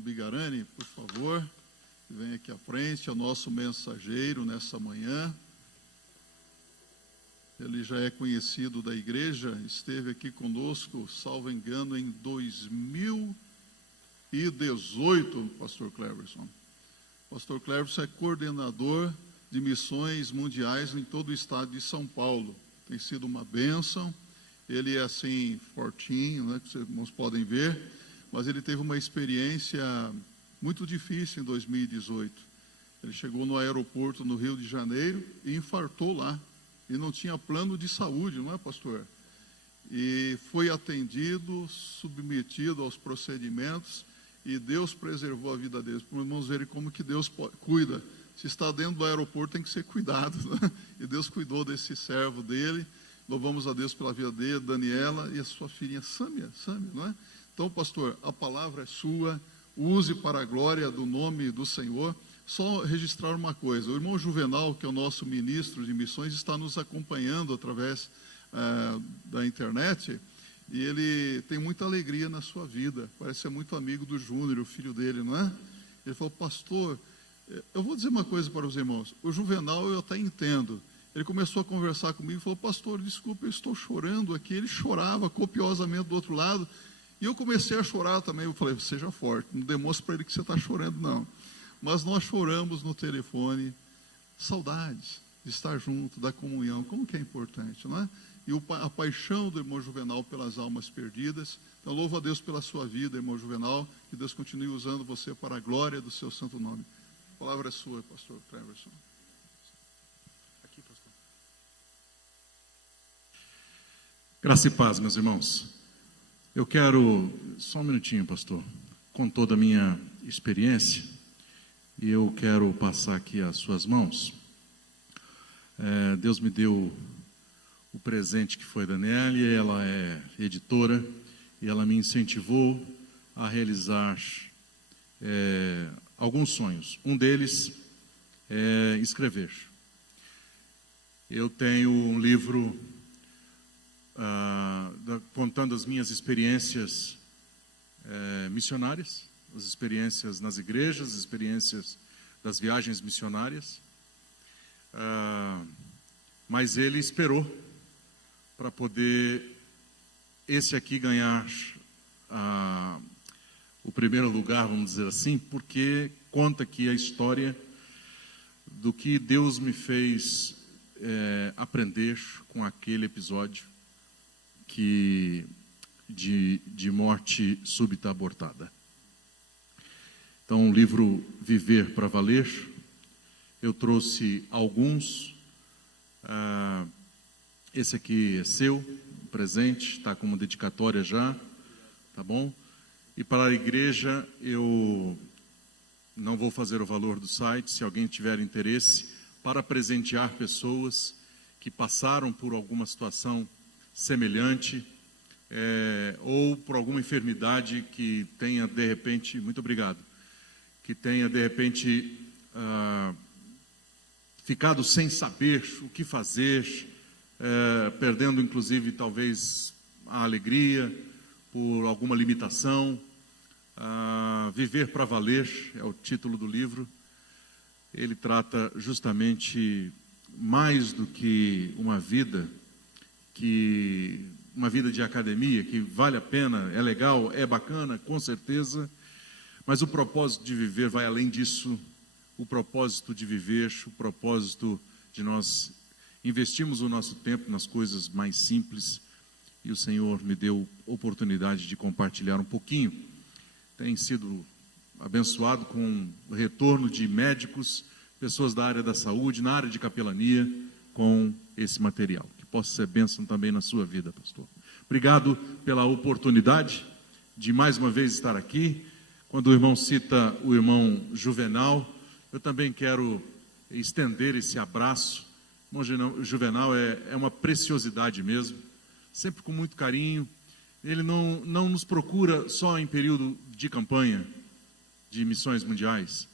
Bigarani, por favor, vem aqui à frente, é o nosso mensageiro nessa manhã. Ele já é conhecido da igreja, esteve aqui conosco, salvo engano, em 2018, pastor Cleverson. Pastor Cleverson é coordenador de missões mundiais em todo o estado de São Paulo. Tem sido uma bênção. Ele é assim, fortinho, né, que vocês irmãos podem ver, mas ele teve uma experiência muito difícil em 2018. Ele chegou no aeroporto no Rio de Janeiro e infartou lá. E não tinha plano de saúde, não é, pastor? E foi atendido, submetido aos procedimentos, e Deus preservou a vida deles. Para os irmãos verem como que Deus cuida. Se está dentro do aeroporto, tem que ser cuidado, né? E Deus cuidou desse servo dele. Louvamos a Deus pela vida dele, Daniela, e a sua filhinha Sâmia, não é? Então, pastor, a palavra é sua, use para a glória do nome do Senhor. Só registrar uma coisa, o irmão Juvenal, que é o nosso ministro de missões, está nos acompanhando através da internet, e ele tem muita alegria na sua vida, parece ser muito amigo do Júnior, o filho dele, não é? Ele falou, pastor, eu vou dizer uma coisa para os irmãos, o Juvenal eu até entendo, ele começou a conversar comigo e falou, pastor, desculpa, eu estou chorando aqui, ele chorava copiosamente do outro lado, e eu comecei a chorar também, eu falei, seja forte, não demonstre para ele que você está chorando não. Mas nós choramos no telefone, saudades de estar junto, da comunhão, como que é importante, não é? E a paixão do irmão Juvenal pelas almas perdidas. Então, louvo a Deus pela sua vida, irmão Juvenal, que Deus continue usando você para a glória do seu santo nome. A palavra é sua, pastor Cleverson. Aqui, pastor. Graça e paz, meus irmãos. Eu quero, só um minutinho, pastor, com toda a minha experiência, e eu quero passar aqui às suas mãos. Deus me deu o presente que foi da Nélia, ela é editora, e ela me incentivou a realizar alguns sonhos. Um deles é escrever. Eu tenho um livro contando as minhas experiências missionárias, as experiências nas igrejas, as experiências das viagens missionárias, mas ele esperou para poder esse aqui ganhar o primeiro lugar, vamos dizer assim, porque conta aqui a história do que Deus me fez aprender com aquele episódio de morte súbita abortada. Então, o livro Viver para Valer, eu trouxe alguns. Esse aqui é seu, um presente, está como dedicatória já, tá bom? E para a igreja, eu não vou fazer o valor do site, se alguém tiver interesse, para presentear pessoas que passaram por alguma situação semelhante, ou por alguma enfermidade que tenha, de repente, muito obrigado, que tenha, de repente, ficado sem saber o que fazer, perdendo, inclusive, talvez, a alegria por alguma limitação. Viver para Valer é o título do livro. Ele trata justamente mais do que uma vida de academia, que vale a pena, é legal, é bacana, com certeza, mas o propósito de viver vai além disso. O propósito de viver, o propósito de nós investirmos o nosso tempo nas coisas mais simples, e o Senhor me deu oportunidade de compartilhar um pouquinho. Tem sido abençoado com o retorno de médicos, pessoas da área da saúde, na área de capelania, com esse material. Que possa ser bênção também na sua vida, pastor. Obrigado pela oportunidade de mais uma vez estar aqui. Quando o irmão cita o irmão Juvenal, eu também quero estender esse abraço. O irmão Juvenal é uma preciosidade mesmo, sempre com muito carinho. Ele não nos procura só em período de campanha, de missões mundiais.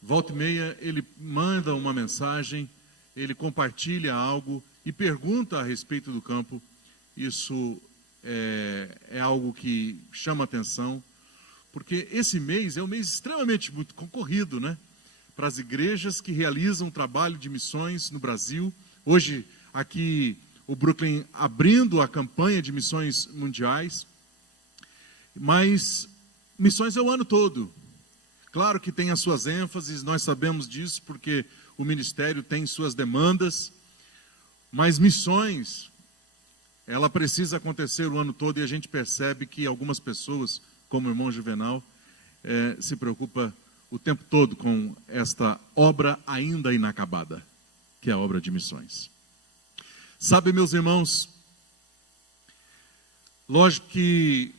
Volta e meia, ele manda uma mensagem, ele compartilha algo e pergunta a respeito do campo. Isso é algo que chama atenção, porque esse mês é um mês extremamente muito concorrido, né? Para as igrejas que realizam trabalho de missões no Brasil. Hoje, aqui, o Brooklyn abrindo a campanha de missões mundiais. Mas missões é o ano todo. Claro que tem as suas ênfases, nós sabemos disso, porque o ministério tem suas demandas. Mas missões, ela precisa acontecer o ano todo, e a gente percebe que algumas pessoas, como o irmão Juvenal, se preocupa o tempo todo com esta obra ainda inacabada, que é a obra de missões. Sabe, meus irmãos, lógico que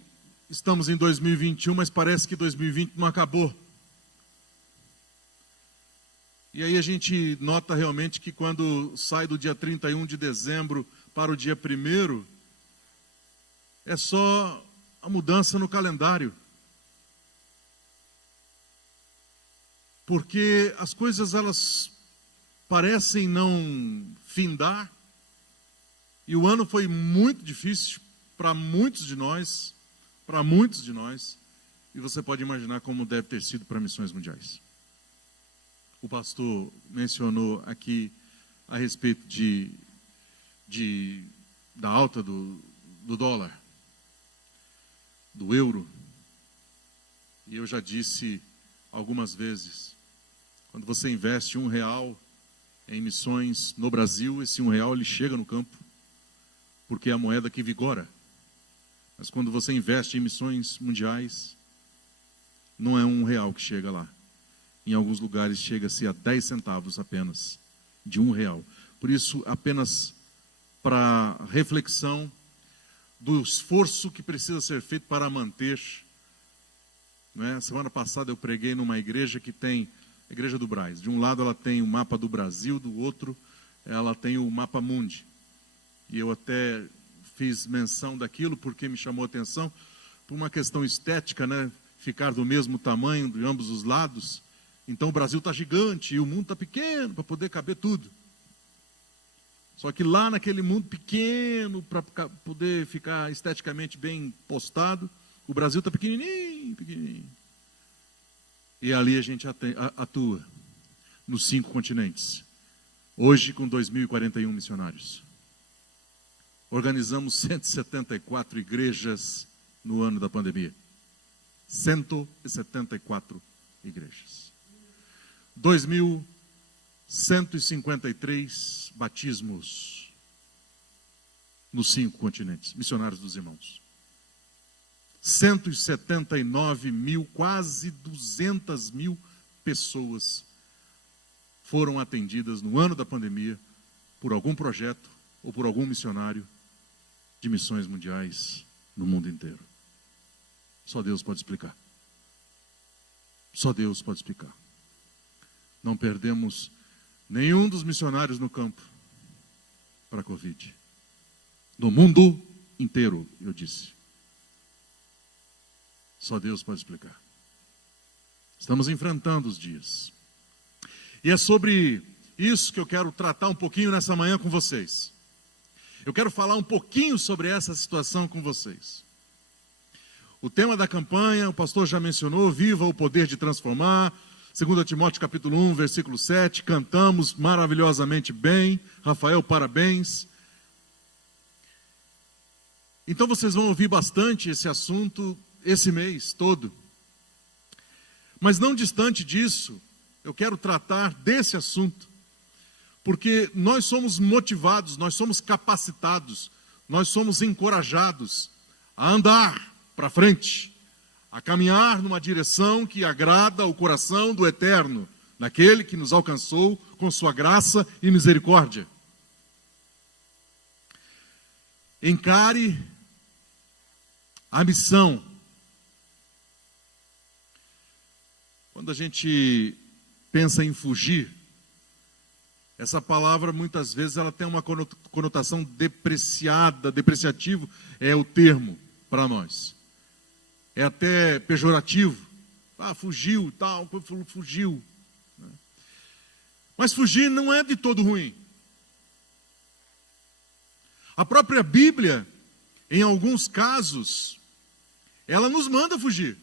estamos em 2021, mas parece que 2020 não acabou. E aí a gente nota realmente que quando sai do dia 31 de dezembro para o dia 1º, é só a mudança no calendário. Porque as coisas, elas parecem não findar, e o ano foi muito difícil para muitos de nós, e você pode imaginar como deve ter sido para missões mundiais. O pastor mencionou aqui a respeito da alta do dólar, do euro. E eu já disse algumas vezes, quando você investe R$1 em missões no Brasil, esse R$1 ele chega no campo, porque é a moeda que vigora. Mas quando você investe em missões mundiais, não é R$1 que chega lá. Em alguns lugares chega-se a 10 centavos apenas, de R$1. Por isso, apenas para reflexão do esforço que precisa ser feito para manter. Não é? Semana passada eu preguei numa igreja que tem, a Igreja do Brás. De um lado ela tem o mapa do Brasil, do outro ela tem o mapa mundi. E eu até fiz menção daquilo porque me chamou a atenção, por uma questão estética, né? Ficar do mesmo tamanho de ambos os lados. Então o Brasil está gigante e o mundo está pequeno para poder caber tudo. Só que lá naquele mundo pequeno, para poder ficar esteticamente bem postado, o Brasil está pequenininho, pequenininho. E ali a gente atua, nos 5 continentes. Hoje com 2.041 missionários. Organizamos 174 igrejas no ano da pandemia. 174 igrejas. 2.153 batismos nos 5 continentes, missionários dos irmãos. 179 mil, quase 200 mil pessoas foram atendidas no ano da pandemia por algum projeto ou por algum missionário de missões mundiais no mundo inteiro. Só Deus pode explicar. Só Deus pode explicar. Não perdemos nenhum dos missionários no campo para a Covid. No mundo inteiro, eu disse. Só Deus pode explicar. Estamos enfrentando os dias. E é sobre isso que eu quero tratar um pouquinho nessa manhã com vocês. Eu quero falar um pouquinho sobre essa situação com vocês. O tema da campanha, o pastor já mencionou, viva o poder de transformar. 2 Timóteo capítulo 1, versículo 7, cantamos maravilhosamente bem. Rafael, parabéns. Então vocês vão ouvir bastante esse assunto esse mês todo. Mas não distante disso, eu quero tratar desse assunto, porque nós somos motivados, nós somos capacitados, nós somos encorajados a andar para frente, a caminhar numa direção que agrada ao coração do Eterno, daquele que nos alcançou com sua graça e misericórdia. Encare a missão. Quando a gente pensa em fugir, essa palavra muitas vezes ela tem uma conotação depreciativo é o termo para nós. É até pejorativo. Ah, fugiu, tal, fugiu. Mas fugir não é de todo ruim. A própria Bíblia, em alguns casos, ela nos manda fugir.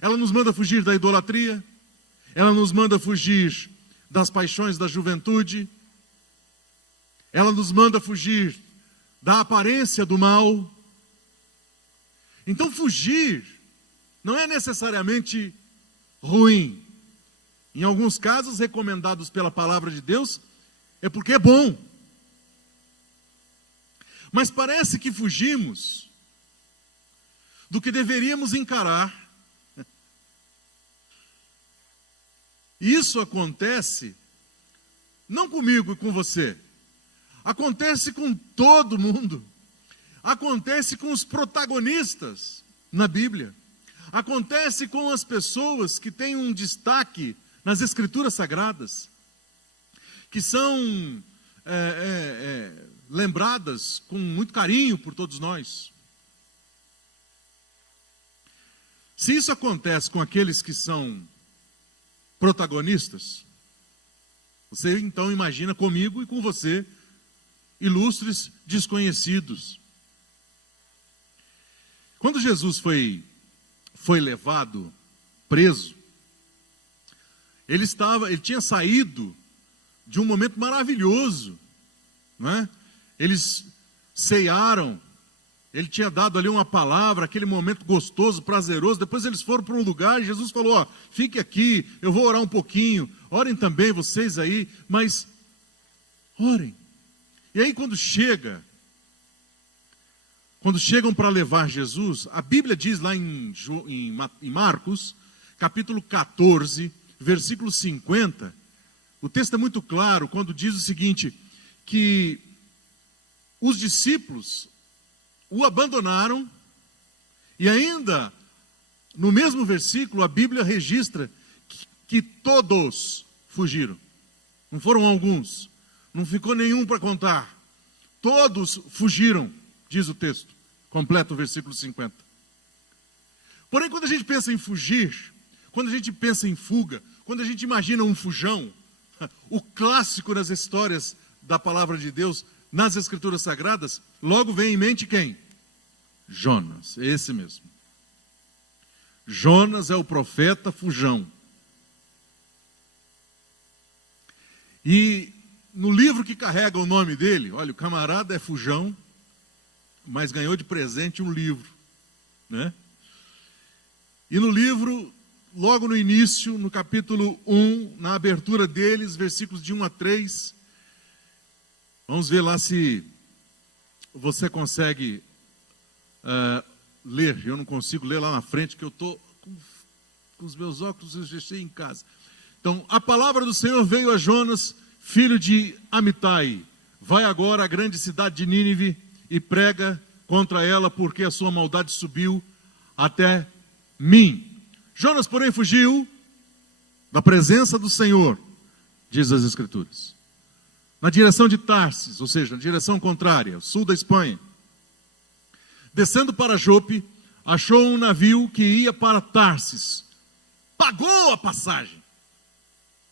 Ela nos manda fugir da idolatria, ela nos manda fugir das paixões da juventude, ela nos manda fugir da aparência do mal. Então fugir não é necessariamente ruim. Em alguns casos, recomendados pela palavra de Deus, é porque é bom. Mas parece que fugimos do que deveríamos encarar. Isso acontece não comigo e com você. Acontece com todo mundo. Acontece com os protagonistas na Bíblia. Acontece com as pessoas que têm um destaque nas Escrituras Sagradas, que são lembradas com muito carinho por todos nós. Se isso acontece com aqueles que são protagonistas, você então imagina comigo e com você, ilustres desconhecidos. Quando Jesus foi levado, preso, ele tinha saído de um momento maravilhoso, não é? Eles ceiaram, ele tinha dado ali uma palavra, aquele momento gostoso, prazeroso. Depois eles foram para um lugar e Jesus falou: ó, fique aqui, eu vou orar um pouquinho, orem também vocês aí, mas orem. E aí quando chegam para levar Jesus, a Bíblia diz lá em Marcos, capítulo 14, versículo 50, o texto é muito claro quando diz o seguinte, que os discípulos o abandonaram, e ainda no mesmo versículo a Bíblia registra que todos fugiram. Não foram alguns, não ficou nenhum para contar. Todos fugiram, diz o texto, completa o versículo 50. Porém, quando a gente pensa em fugir, quando a gente pensa em fuga, quando a gente imagina um fujão, o clássico das histórias da palavra de Deus, nas Escrituras Sagradas, logo vem em mente quem? Jonas, esse mesmo. Jonas é o profeta fujão. E no livro que carrega o nome dele, olha, o camarada é fujão, mas ganhou de presente um livro, né? E no livro, logo no início, no capítulo 1, na abertura deles, versículos de 1 a 3, vamos ver lá se você consegue ler. Eu não consigo ler lá na frente, que eu estou com os meus óculos, eu deixei em casa. Então, a palavra do Senhor veio a Jonas, filho de Amitai. Vai agora à grande cidade de Nínive e prega contra ela, porque a sua maldade subiu até mim. Jonas, porém, fugiu da presença do Senhor, diz as Escrituras, na direção de Tarsis, ou seja, na direção contrária, sul da Espanha. Descendo para Jope, achou um navio que ia para Tarsis. Pagou a passagem.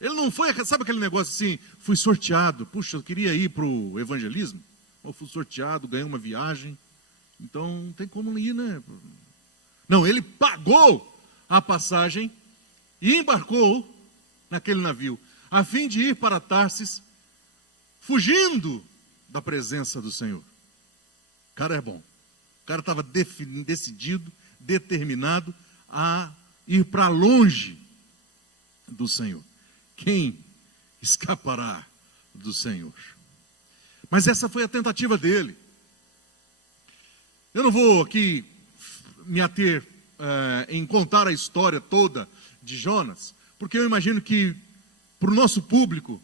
Ele não foi, sabe aquele negócio assim, fui sorteado, puxa, eu queria ir para o evangelismo, ou fui sorteado, ganhei uma viagem, então não tem como ir, né? Não, ele pagou a passagem e embarcou naquele navio, a fim de ir para Tarsis, fugindo da presença do Senhor. O cara é bom. O cara estava decidido, determinado a ir para longe do Senhor. Quem escapará do Senhor? Mas essa foi a tentativa dele. Eu não vou aqui me ater em contar a história toda de Jonas, porque eu imagino que para o nosso público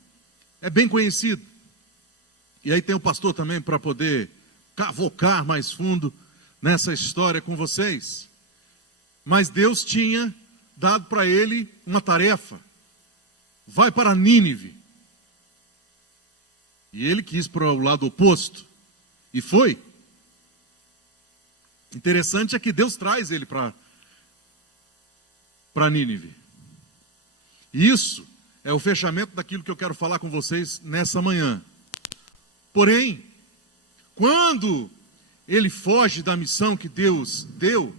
é bem conhecido. E aí tem o pastor também para poder cavocar mais fundo nessa história com vocês. Mas Deus tinha dado para ele uma tarefa. Vai para Nínive. E ele quis para o lado oposto. E foi. Interessante é que Deus traz ele para Nínive. E isso é o fechamento daquilo que eu quero falar com vocês nessa manhã. Porém, quando ele foge da missão que Deus deu,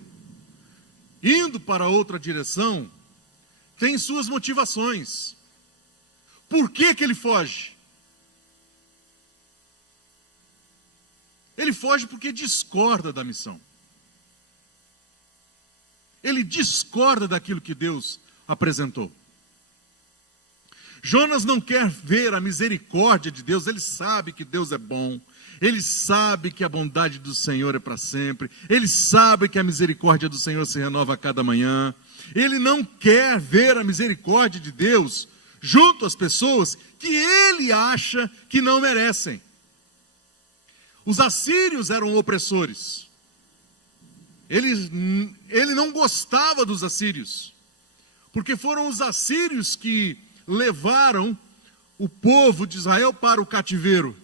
indo para outra direção, tem suas motivações. Por que ele foge? Ele foge porque discorda da missão. Ele discorda daquilo que Deus apresentou. Jonas não quer ver a misericórdia de Deus, ele sabe que Deus é bom, ele sabe que a bondade do Senhor é para sempre, ele sabe que a misericórdia do Senhor se renova a cada manhã. Ele não quer ver a misericórdia de Deus junto às pessoas que ele acha que não merecem. Os assírios eram opressores. Ele não gostava dos assírios, porque foram os assírios que levaram o povo de Israel para o cativeiro.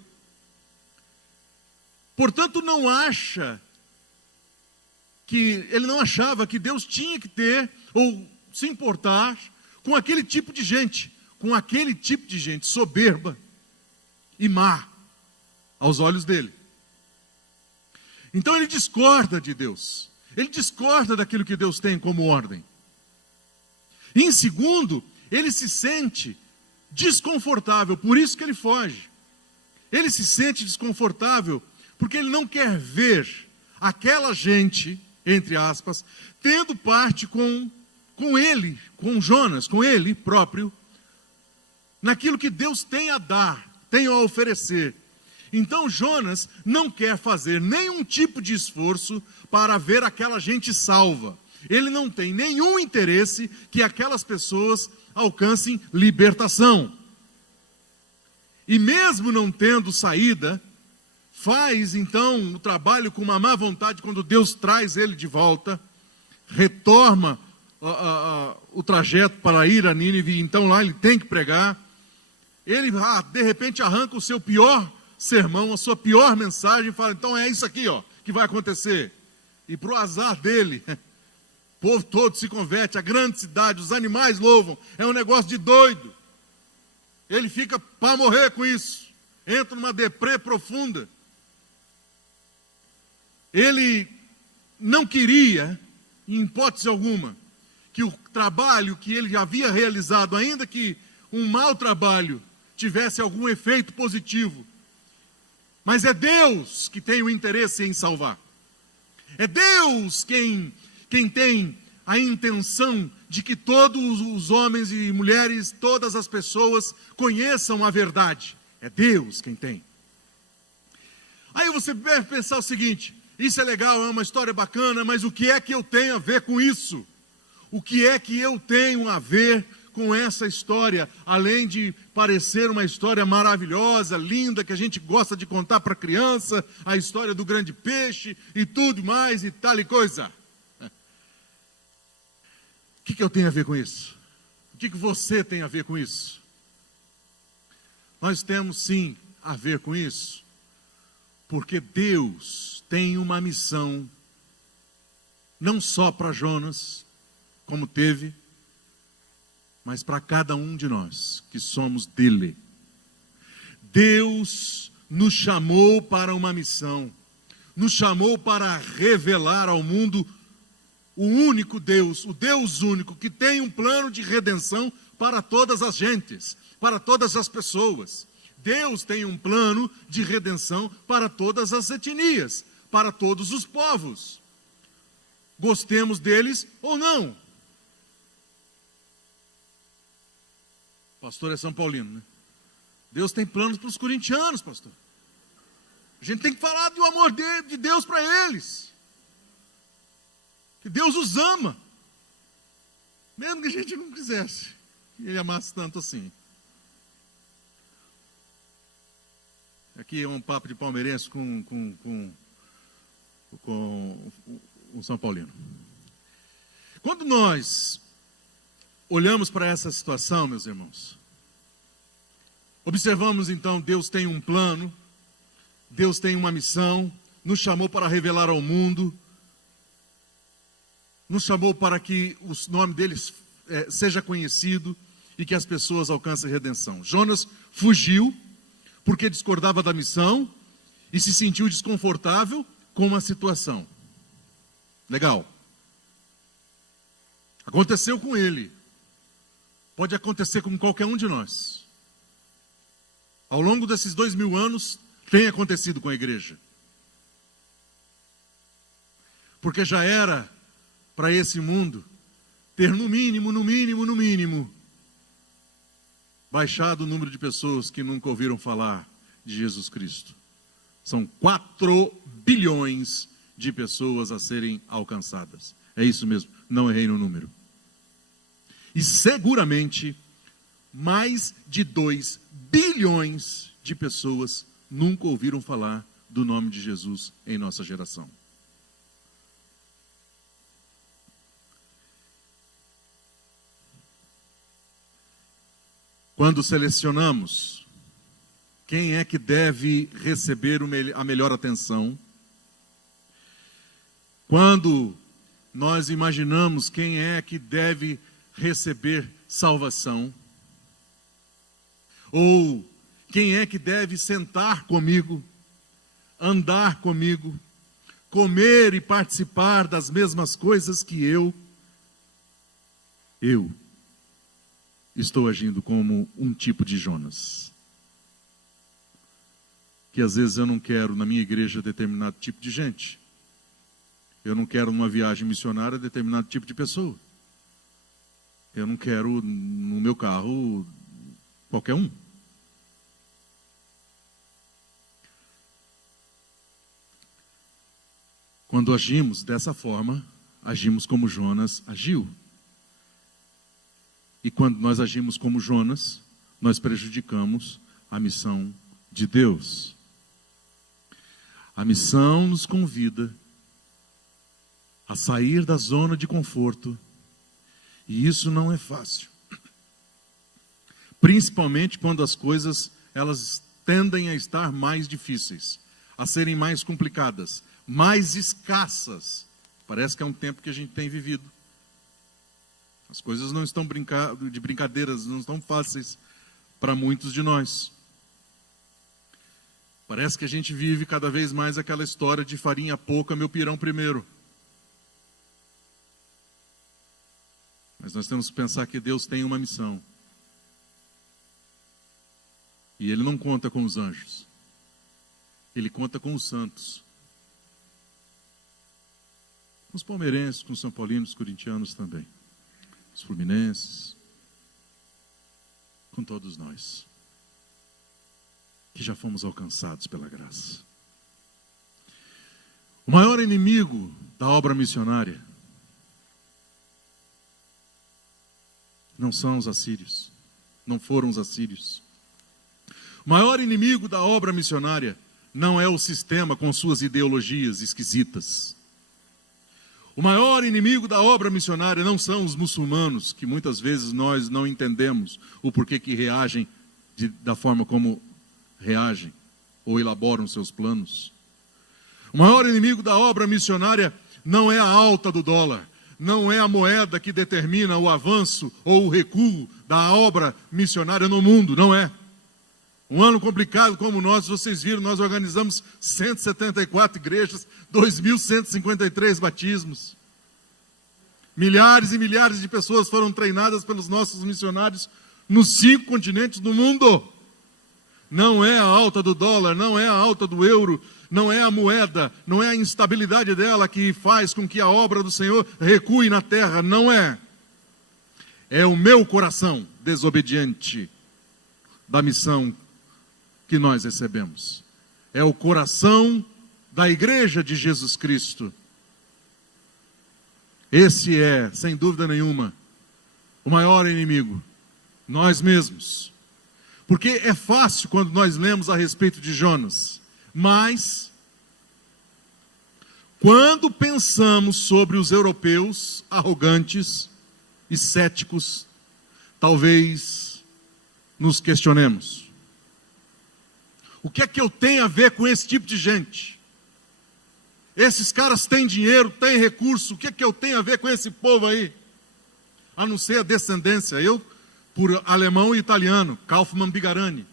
Portanto, ele não achava que Deus tinha que ter ou se importar com aquele tipo de gente, soberba e má aos olhos dele. Então ele discorda de Deus, ele discorda daquilo que Deus tem como ordem. E em segundo, ele se sente desconfortável, por isso que ele foge. Ele se sente desconfortável porque ele não quer ver aquela gente, entre aspas, tendo parte com ele, com Jonas, com ele próprio, naquilo que Deus tem a dar, tem a oferecer. Então Jonas não quer fazer nenhum tipo de esforço para ver aquela gente salva. Ele não tem nenhum interesse que aquelas pessoas alcancem libertação. E mesmo não tendo saída, faz então o trabalho com uma má vontade quando Deus traz ele de volta, retorna o trajeto para ir a Nínive, então lá ele tem que pregar. Ele de repente arranca o seu pior sermão, a sua pior mensagem, e fala, então é isso aqui que vai acontecer. E para o azar dele, o povo todo se converte, a grande cidade, os animais louvam, é um negócio de doido. Ele fica para morrer com isso, entra numa deprê profunda. Ele não queria, em hipótese alguma, que o trabalho que ele havia realizado, ainda que um mau trabalho, tivesse algum efeito positivo. Mas é Deus que tem o interesse em salvar. É Deus quem tem a intenção de que todos os homens e mulheres, todas as pessoas conheçam a verdade. É Deus quem tem. Aí você deve pensar o seguinte, isso é legal, é uma história bacana, mas o que é que eu tenho a ver com isso? O que é que eu tenho a ver com essa história, além de parecer uma história maravilhosa, linda, que a gente gosta de contar para criança, a história do grande peixe e tudo mais e tal e coisa. O que eu tenho a ver com isso? O que você tem a ver com isso? Nós temos sim a ver com isso, porque Deus tem uma missão, não só para Jonas, como teve, mas para cada um de nós que somos dele. Deus nos chamou para uma missão, nos chamou para revelar ao mundo o único Deus, o Deus único, que tem um plano de redenção para todas as gentes, para todas as pessoas. Deus tem um plano de redenção para todas as etnias, para todos os povos. Gostemos deles ou não. Pastor é São Paulino, né? Deus tem planos para os corintianos, pastor. A gente tem que falar do amor de Deus para eles. Que Deus os ama. Mesmo que a gente não quisesse que Ele amasse tanto assim. Aqui é um papo de palmeirense com o São Paulino. Quando nós olhamos para essa situação, meus irmãos, observamos então, Deus tem um plano, Deus tem uma missão, nos chamou para revelar ao mundo, nos chamou para que o nome deles seja conhecido e que as pessoas alcancem redenção. Jonas fugiu porque discordava da missão e se sentiu desconfortável com a situação. Legal. Aconteceu com ele. Pode acontecer com qualquer um de nós. Ao longo desses 2000 anos, tem acontecido com a igreja. Porque já era para esse mundo ter no mínimo, baixado o número de pessoas que nunca ouviram falar de Jesus Cristo. São 4 bilhões de pessoas a serem alcançadas. É isso mesmo, não errei no número. E seguramente, mais de 2 bilhões de pessoas nunca ouviram falar do nome de Jesus em nossa geração. Quando selecionamos quem é que deve receber a melhor atenção, quando nós imaginamos quem é que deve receber salvação, ou quem é que deve sentar comigo, andar comigo, comer e participar das mesmas coisas que eu estou agindo como um tipo de Jonas. Que às vezes eu não quero na minha igreja determinado tipo de gente. Eu não quero numa viagem missionária determinado tipo de pessoa. Eu não quero no meu carro qualquer um. Quando agimos dessa forma, agimos como Jonas agiu. E quando nós agimos como Jonas, nós prejudicamos a missão de Deus. A missão nos convida a sair da zona de conforto, e isso não é fácil. Principalmente quando as coisas, elas tendem a estar mais difíceis, a serem mais complicadas, mais escassas. Parece que é um tempo que a gente tem vivido. As coisas não estão de brincadeiras, não estão fáceis para muitos de nós. Parece que a gente vive cada vez mais aquela história de farinha pouca, meu pirão primeiro. Mas nós temos que pensar que Deus tem uma missão. E Ele não conta com os anjos. Ele conta com os santos. Com os palmeirenses, com os são paulinos, os corintianos também. Os fluminenses, com todos nós, que já fomos alcançados pela graça. O maior inimigo da obra missionária não são os assírios, não foram os assírios. O maior inimigo da obra missionária não é o sistema com suas ideologias esquisitas. O maior inimigo da obra missionária não são os muçulmanos, que muitas vezes nós não entendemos o porquê que reagem da forma como reagem, ou elaboram seus planos. O maior inimigo da obra missionária não é a alta do dólar, não é a moeda que determina o avanço ou o recuo da obra missionária no mundo, não é. Um ano complicado como nós, vocês viram, nós organizamos 174 igrejas, 2.153 batismos. Milhares e milhares de pessoas foram treinadas pelos nossos missionários nos 5 continentes do mundo. Não é a alta do dólar, não é a alta do euro, não é a moeda, não é a instabilidade dela que faz com que a obra do Senhor recue na terra, não é. É o meu coração desobediente da missão que nós recebemos. É o coração da igreja de Jesus Cristo. Esse é, sem dúvida nenhuma, o maior inimigo, nós mesmos. Porque é fácil quando nós lemos a respeito de Jonas, mas quando pensamos sobre os europeus arrogantes e céticos, talvez nos questionemos. O que é que eu tenho a ver com esse tipo de gente? Esses caras têm dinheiro, têm recurso, o que é que eu tenho a ver com esse povo aí? A não ser a descendência, eu por alemão e italiano, Kaufmann Bigarani.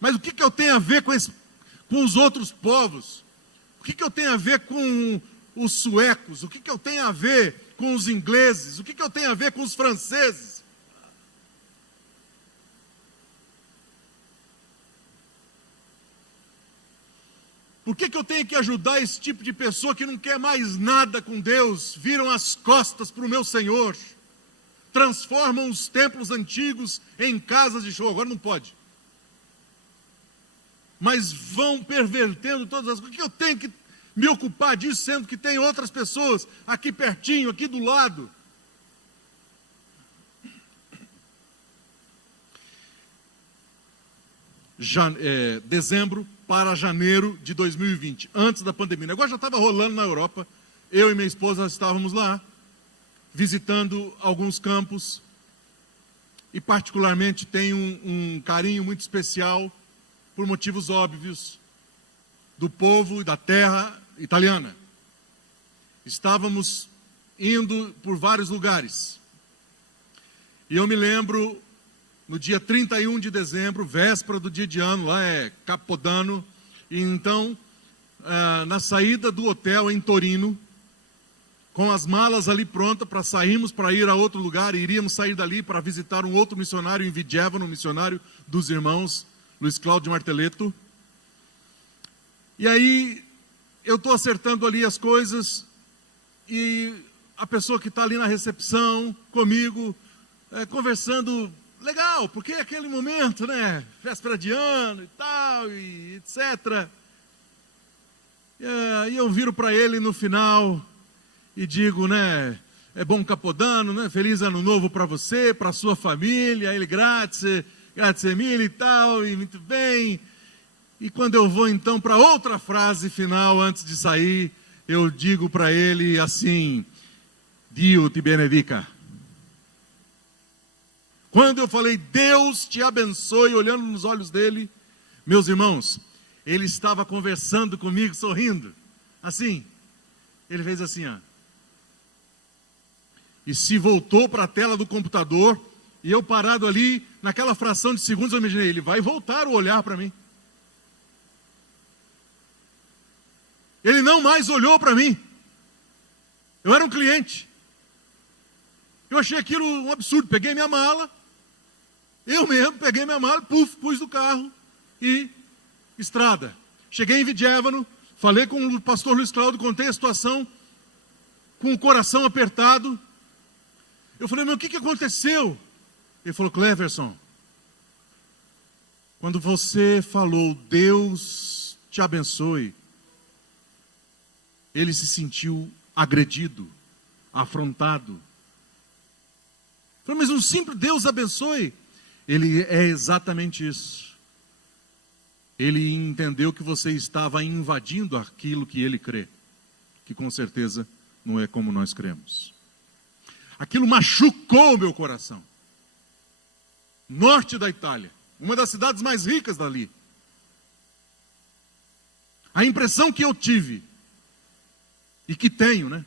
Mas o que é que eu tenho a ver com os outros povos? O que é que eu tenho a ver com os suecos? O que é que eu tenho a ver com os ingleses? O que eu tenho a ver com os franceses? Por que eu tenho que ajudar esse tipo de pessoa que não quer mais nada com Deus, viram as costas para o meu Senhor, transformam os templos antigos em casas de show? Agora não pode. Mas vão pervertendo todas as coisas. Por que eu tenho que me ocupar disso, sendo que tem outras pessoas aqui pertinho, aqui do lado? Dezembro para janeiro de 2020, antes da pandemia. O negócio já estava rolando na Europa. Eu e minha esposa estávamos lá, visitando alguns campos, e particularmente tenho um carinho muito especial, por motivos óbvios, do povo e da terra italiana. Estávamos indo por vários lugares. E eu me lembro, no dia 31 de dezembro, véspera do dia de ano, lá é Capodanno, e então, na saída do hotel em Torino, com as malas ali prontas para sairmos para ir a outro lugar, e iríamos sair dali para visitar um outro missionário em Vigevano, um missionário dos irmãos Luiz Cláudio Marteletto. E aí, eu estou acertando ali as coisas, e a pessoa que está ali na recepção, comigo, conversando, legal, porque é aquele momento, né, véspera de ano e tal, e etc. E eu viro para ele no final e digo, né, é bom Capodanno, né, feliz ano novo para você, para a sua família. Ele, grazie mille e tal, e muito bem. E quando eu vou então para outra frase final, antes de sair, eu digo para ele assim, Dio ti benedica. Quando eu falei, Deus te abençoe, olhando nos olhos dele, meus irmãos, ele estava conversando comigo, sorrindo, assim, ele fez assim, ó, e se voltou para a tela do computador, e eu parado ali, naquela fração de segundos, eu imaginei, ele vai voltar o olhar para mim. Ele não mais olhou para mim. Eu era um cliente. Eu achei aquilo um absurdo. Peguei minha mala, eu mesmo peguei minha mala, pus do carro e estrada. Cheguei em Vigevano, falei com o pastor Luiz Cláudio, contei a situação, com o coração apertado. Eu falei, meu, o que aconteceu? Ele falou, Cleverson, quando você falou, Deus te abençoe, ele se sentiu agredido, afrontado. Eu falei, mas um simples Deus abençoe. Ele é exatamente isso. Ele entendeu que você estava invadindo aquilo que ele crê, que com certeza não é como nós cremos. Aquilo machucou o meu coração. Norte da Itália, uma das cidades mais ricas dali. A impressão que eu tive, e que tenho, né,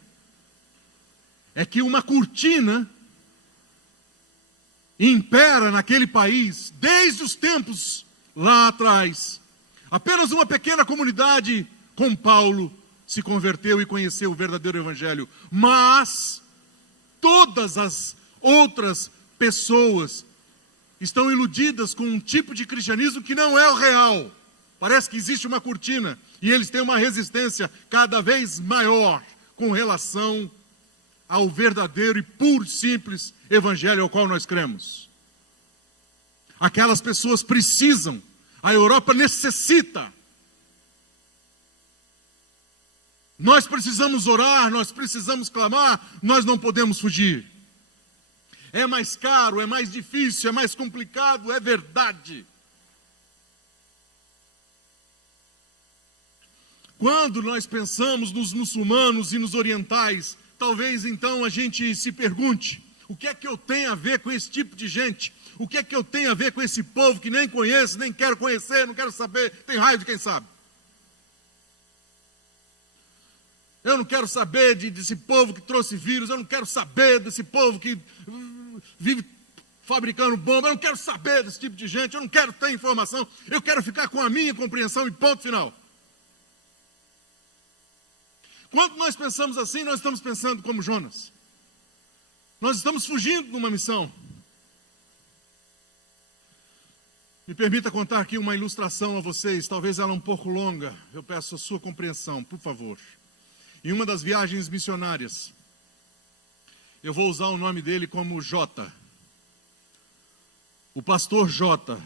é que uma cortina impera naquele país desde os tempos lá atrás. Apenas uma pequena comunidade com Paulo se converteu e conheceu o verdadeiro evangelho, mas todas as outras pessoas estão iludidas com um tipo de cristianismo que não é o real. Parece que existe uma cortina e eles têm uma resistência cada vez maior com relação ao verdadeiro e puro e simples evangelho ao qual nós cremos. Aquelas pessoas precisam, a Europa necessita. Nós precisamos orar, nós precisamos clamar, nós não podemos fugir. É mais caro, é mais difícil, é mais complicado, é verdade. Quando nós pensamos nos muçulmanos e nos orientais, talvez então a gente se pergunte, o que é que eu tenho a ver com esse tipo de gente? O que é que eu tenho a ver com esse povo que nem conheço, nem quero conhecer, não quero saber, tem raio de quem sabe? Eu não quero saber desse povo que trouxe vírus, eu não quero saber desse povo que vive fabricando bomba, eu não quero saber desse tipo de gente, eu não quero ter informação, eu quero ficar com a minha compreensão e ponto final. Quando nós pensamos assim, nós estamos pensando como Jonas. Nós estamos fugindo de uma missão. Me permita contar aqui uma ilustração a vocês, talvez ela um pouco longa, eu peço a sua compreensão, por favor. Em uma das viagens missionárias, eu vou usar o nome dele como Jota, o pastor Jota,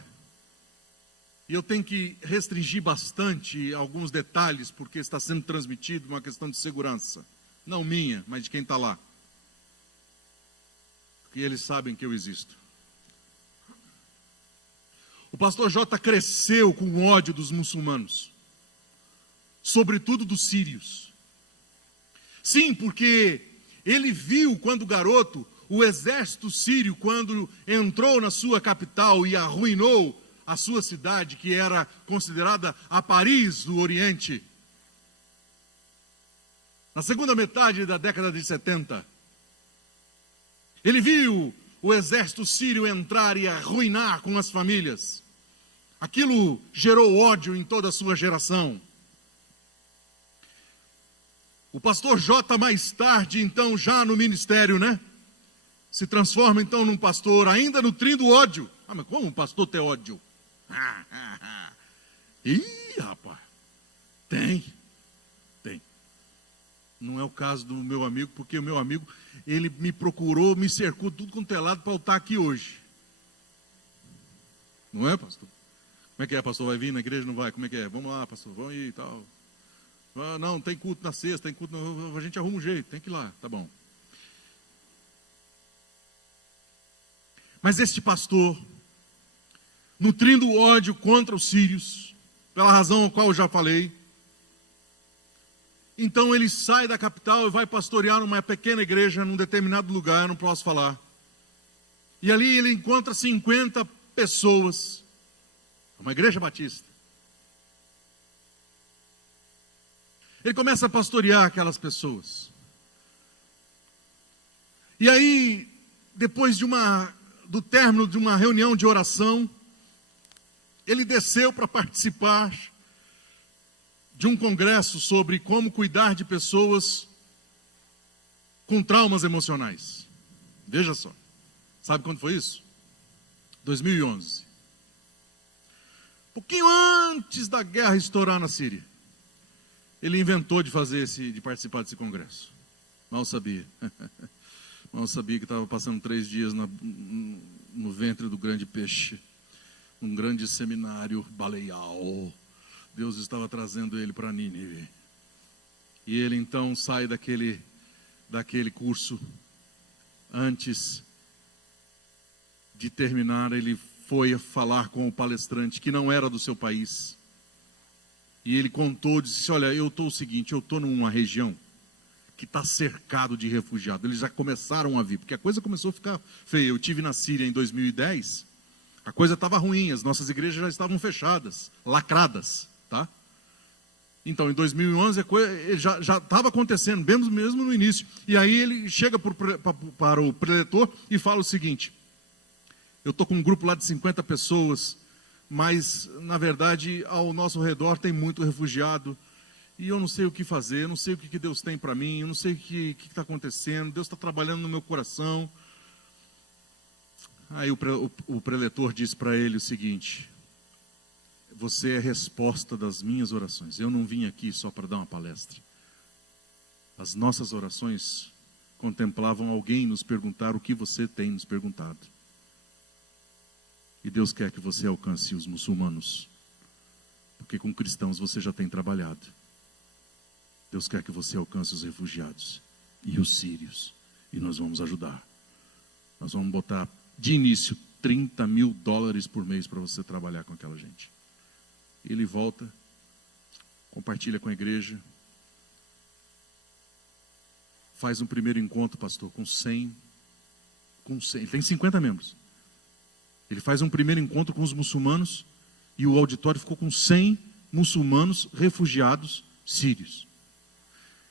e eu tenho que restringir bastante alguns detalhes, porque está sendo transmitido uma questão de segurança, não minha, mas de quem está lá, porque eles sabem que eu existo. O pastor Jota cresceu com ódio dos muçulmanos, sobretudo dos sírios. Sim, porque ele viu quando garoto o exército sírio, quando entrou na sua capital e arruinou a sua cidade, que era considerada a Paris do Oriente. Na segunda metade da década de 70, ele viu o exército sírio entrar e arruinar com as famílias. Aquilo gerou ódio em toda a sua geração. O pastor Jota, mais tarde, então, já no ministério, se transforma então num pastor, ainda nutrindo ódio. Mas como um pastor ter ódio? Ih, rapaz, tem. Não é o caso do meu amigo, porque o meu amigo, ele me procurou, me cercou tudo quanto é lado para eu estar aqui hoje. Não é, pastor? Como é que é, pastor? Vai vir na igreja? Não vai? Como é que é? Vamos lá, pastor, vamos ir e tal. Não, tem culto na sexta, tem culto, a gente arruma um jeito, tem que ir lá, tá bom. Mas este pastor, nutrindo ódio contra os sírios, pela razão a qual eu já falei, então ele sai da capital e vai pastorear numa pequena igreja, num determinado lugar, não posso falar. E ali ele encontra 50 pessoas, uma igreja batista. Ele começa a pastorear aquelas pessoas. E aí, depois do término de uma reunião de oração, ele desceu para participar de um congresso sobre como cuidar de pessoas com traumas emocionais. Veja só. Sabe quando foi isso? 2011. Pouquinho antes da guerra estourar na Síria. Ele inventou de participar desse congresso. Mal sabia. Mal sabia que estava passando 3 dias no ventre do grande peixe. Um grande seminário baleal. Deus estava trazendo ele para Nínive. E ele então sai daquele curso. Antes de terminar, ele foi falar com o palestrante, que não era do seu país. E ele contou, disse, olha, eu estou numa região que está cercado de refugiados. Eles já começaram a vir, porque a coisa começou a ficar feia. Eu estive na Síria em 2010, a coisa estava ruim, as nossas igrejas já estavam fechadas, lacradas. Tá? Então, em 2011, a coisa já estava acontecendo, mesmo no início. E aí ele chega para o preletor e fala o seguinte, eu estou com um grupo lá de 50 pessoas, mas, na verdade, ao nosso redor tem muito refugiado, e eu não sei o que fazer, eu não sei o que Deus tem para mim, eu não sei o que está acontecendo, Deus está trabalhando no meu coração. Aí o preletor disse para ele o seguinte, você é a resposta das minhas orações. Eu não vim aqui só para dar uma palestra. As nossas orações contemplavam alguém nos perguntar o que você tem nos perguntado. E Deus quer que você alcance os muçulmanos, porque com cristãos você já tem trabalhado. Deus quer que você alcance os refugiados e os sírios, e nós vamos ajudar. Nós vamos botar de início $30 mil por mês para você trabalhar com aquela gente. Ele volta, compartilha com a igreja, faz um primeiro encontro, pastor, com 100, ele tem 50 membros. Ele faz um primeiro encontro com os muçulmanos e o auditório ficou com 100 muçulmanos refugiados sírios.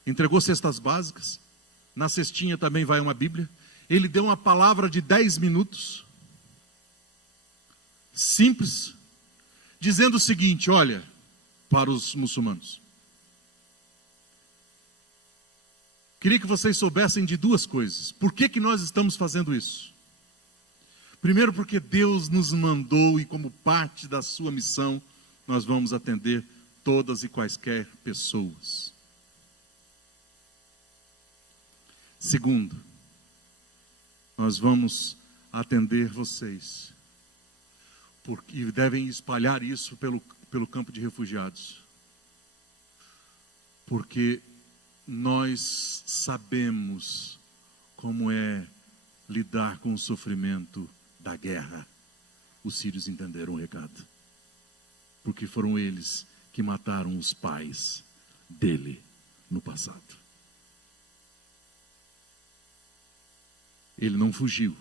Entregou cestas básicas, na cestinha também vai uma Bíblia. Ele deu uma palavra de 10 minutos, simples, dizendo o seguinte, olha, para os muçulmanos. Queria que vocês soubessem de duas coisas. Por que nós estamos fazendo isso? Primeiro, porque Deus nos mandou e como parte da sua missão, nós vamos atender todas e quaisquer pessoas. Segundo, nós vamos atender vocês, porque devem espalhar isso pelo campo de refugiados. Porque nós sabemos como é lidar com o sofrimento da guerra. Os sírios entenderam o recado. Porque foram eles que mataram os pais dele no passado. Ele não fugiu.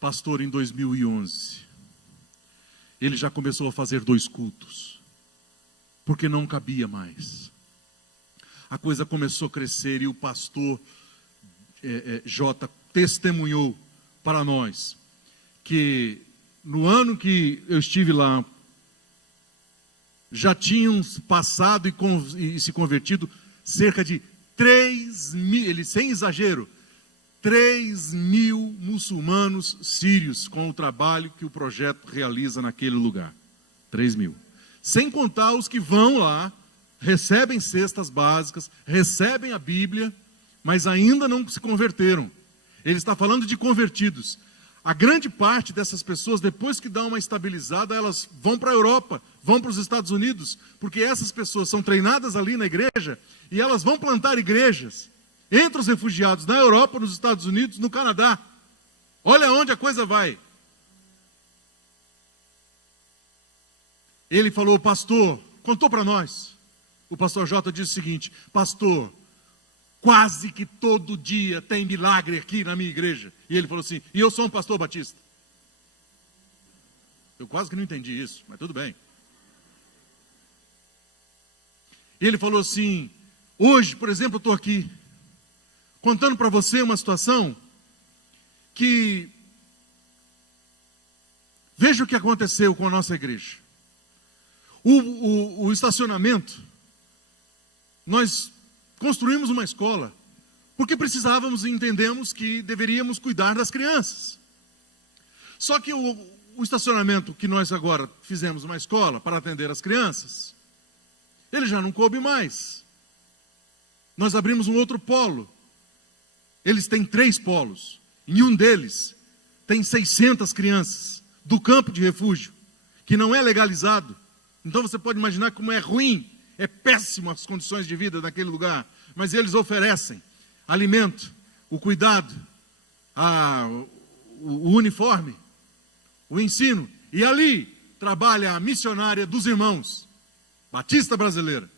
Pastor, em 2011, ele já começou a fazer 2 cultos, porque não cabia mais. A coisa começou a crescer e o pastor J testemunhou para nós que no ano que eu estive lá, já tinham passado e se convertido cerca de 3.000, ele sem exagero, 3.000 muçulmanos sírios com o trabalho que o projeto realiza naquele lugar. 3.000. Sem contar os que vão lá, recebem cestas básicas, recebem a Bíblia, mas ainda não se converteram. Ele está falando de convertidos. A grande parte dessas pessoas, depois que dão uma estabilizada, elas vão para a Europa, vão para os Estados Unidos, porque essas pessoas são treinadas ali na igreja e elas vão plantar igrejas entre os refugiados na Europa, nos Estados Unidos, no Canadá. Olha onde a coisa vai. Ele falou, pastor, contou para nós. O pastor J disse o seguinte, pastor, quase que todo dia tem milagre aqui na minha igreja. E ele falou assim, e eu sou um pastor batista. Eu quase que não entendi isso, mas tudo bem. Ele falou assim, hoje, por exemplo, eu estou aqui, contando para você uma situação que, veja o que aconteceu com a nossa igreja. O estacionamento, nós construímos uma escola, porque precisávamos e entendemos que deveríamos cuidar das crianças. Só que o estacionamento que nós agora fizemos uma escola para atender as crianças, ele já não coube mais. Nós abrimos um outro polo. Eles têm 3 polos. Em um deles tem 600 crianças do campo de refúgio, que não é legalizado. Então você pode imaginar como é ruim, é péssimo as condições de vida naquele lugar. Mas eles oferecem alimento, o cuidado, o uniforme, o ensino. E ali trabalha a missionária dos irmãos, Batista Brasileira,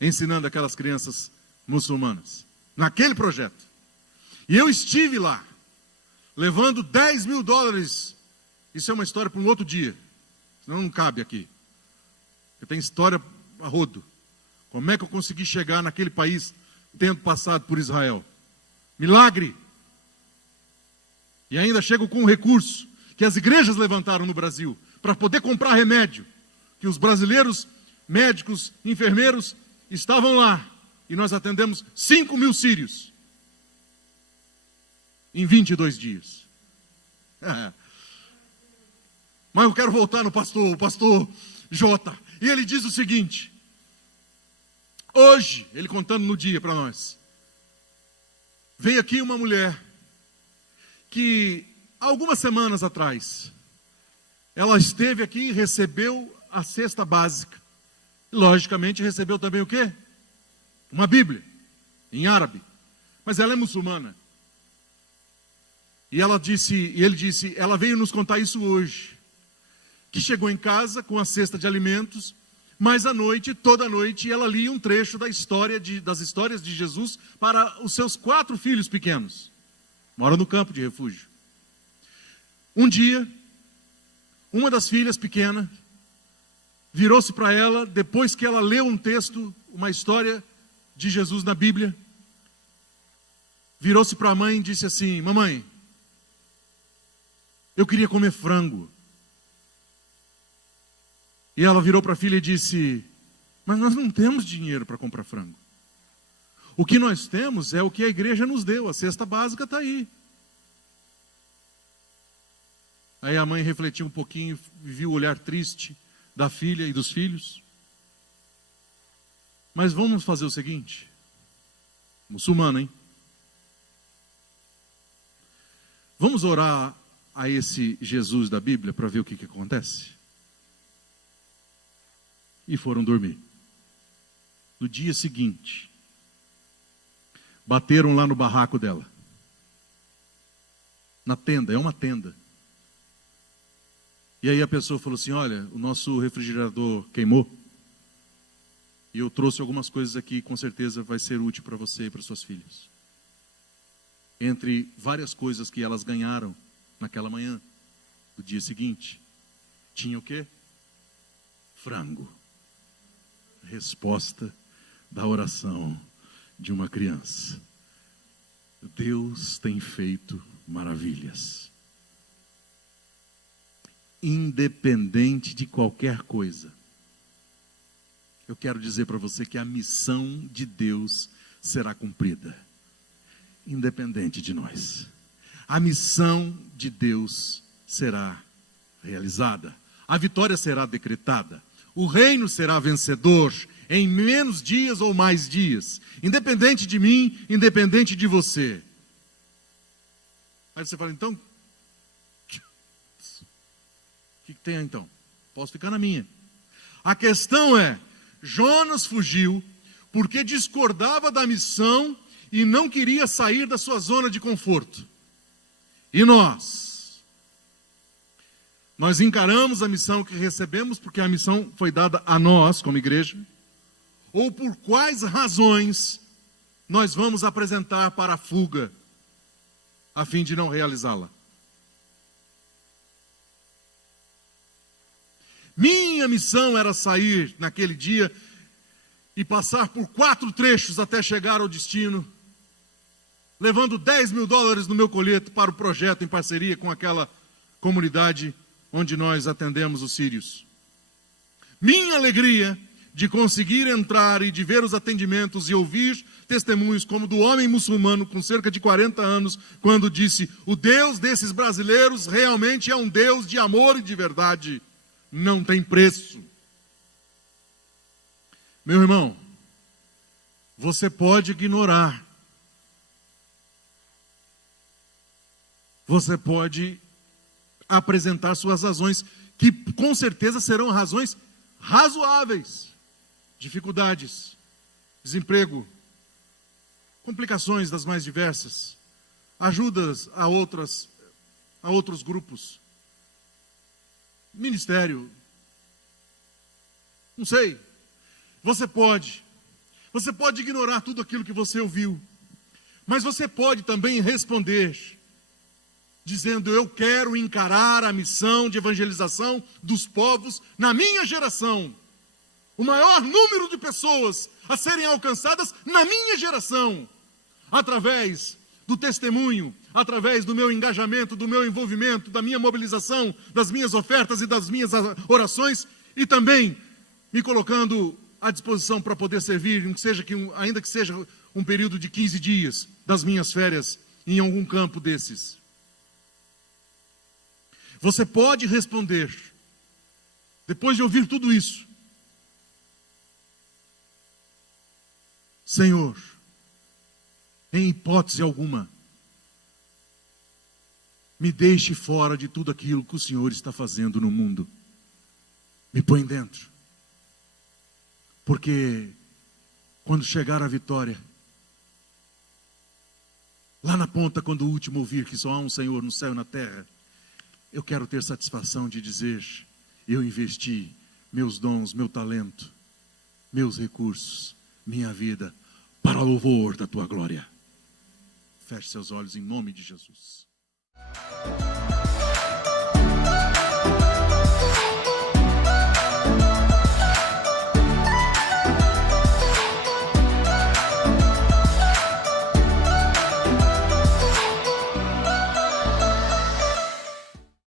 ensinando aquelas crianças muçulmanas, naquele projeto. E eu estive lá, levando $10.000. Isso é uma história para um outro dia, senão não cabe aqui. Porque tem história a rodo. Como é que eu consegui chegar naquele país, tendo passado por Israel? Milagre! E ainda chego com um recurso que as igrejas levantaram no Brasil, para poder comprar remédio, que os brasileiros, médicos, enfermeiros, estavam lá, e nós atendemos 5.000 sírios, em 22 dias. Mas eu quero voltar no pastor, o pastor J. E ele diz o seguinte, hoje, ele contando no dia para nós, veio aqui uma mulher que, algumas semanas atrás, ela esteve aqui e recebeu a cesta básica. Logicamente recebeu também o quê? Uma Bíblia, em árabe. Mas ela é muçulmana. E ele disse, ela veio nos contar isso hoje. Que chegou em casa com a cesta de alimentos, mas à noite, toda noite, ela lia um trecho das histórias de Jesus para os seus 4 filhos pequenos. Mora no campo de refúgio. Um dia, uma das filhas pequenas virou-se para ela, depois que ela leu um texto, uma história de Jesus na Bíblia, virou-se para a mãe e disse assim, mamãe, eu queria comer frango. E ela virou para a filha e disse, mas nós não temos dinheiro para comprar frango. O que nós temos é o que a igreja nos deu, a cesta básica está aí. Aí a mãe refletiu um pouquinho, viu o olhar triste da filha e dos filhos. Mas vamos fazer o seguinte, muçulmano, hein? Vamos orar a esse Jesus da Bíblia para ver o que acontece? E foram dormir. No dia seguinte, bateram lá no barraco dela. Na tenda, é uma tenda. E aí a pessoa falou assim, olha, o nosso refrigerador queimou. E eu trouxe algumas coisas aqui, com certeza vai ser útil para você e para suas filhas. Entre várias coisas que elas ganharam naquela manhã, do dia seguinte, tinha o quê? Frango. Resposta da oração de uma criança. Deus tem feito maravilhas. Independente de qualquer coisa. Eu quero dizer para você que a missão de Deus será cumprida. Independente de nós. A missão de Deus será realizada. A vitória será decretada. O reino será vencedor em menos dias ou mais dias. Independente de mim, independente de você. Aí você fala, então, o que tem então? Posso ficar na minha. A questão é, Jonas fugiu porque discordava da missão e não queria sair da sua zona de conforto. E nós? Nós encaramos a missão que recebemos porque a missão foi dada a nós como igreja? Ou por quais razões nós vamos apresentar para a fuga a fim de não realizá-la? Minha missão era sair naquele dia e passar por 4 trechos até chegar ao destino, levando $10 mil no meu colete para o projeto em parceria com aquela comunidade onde nós atendemos os sírios. Minha alegria de conseguir entrar e de ver os atendimentos e ouvir testemunhos como do homem muçulmano com cerca de 40 anos, quando disse, o Deus desses brasileiros realmente é um Deus de amor e de verdade. Não tem preço. Meu irmão, você pode ignorar. Você pode apresentar suas razões, que com certeza serão razões razoáveis. Dificuldades, desemprego, complicações das mais diversas, ajudas a outros grupos, ministério, não sei. Você pode ignorar tudo aquilo que você ouviu, mas você pode também responder, dizendo, eu quero encarar a missão de evangelização dos povos na minha geração. O maior número de pessoas a serem alcançadas na minha geração, através do testemunho, através do meu engajamento, do meu envolvimento, da minha mobilização, das minhas ofertas e das minhas orações, e também me colocando à disposição para poder servir, ainda que seja um período de 15 dias das minhas férias em algum campo desses. Você pode responder, depois de ouvir tudo isso, Senhor, em hipótese alguma, me deixe fora de tudo aquilo que o Senhor está fazendo no mundo. Me põe dentro. Porque quando chegar a vitória, lá na ponta, quando o último ouvir que só há um Senhor no céu e na terra, eu quero ter satisfação de dizer, eu investi meus dons, meu talento, meus recursos, minha vida, para o louvor da tua glória. Feche seus olhos em nome de Jesus.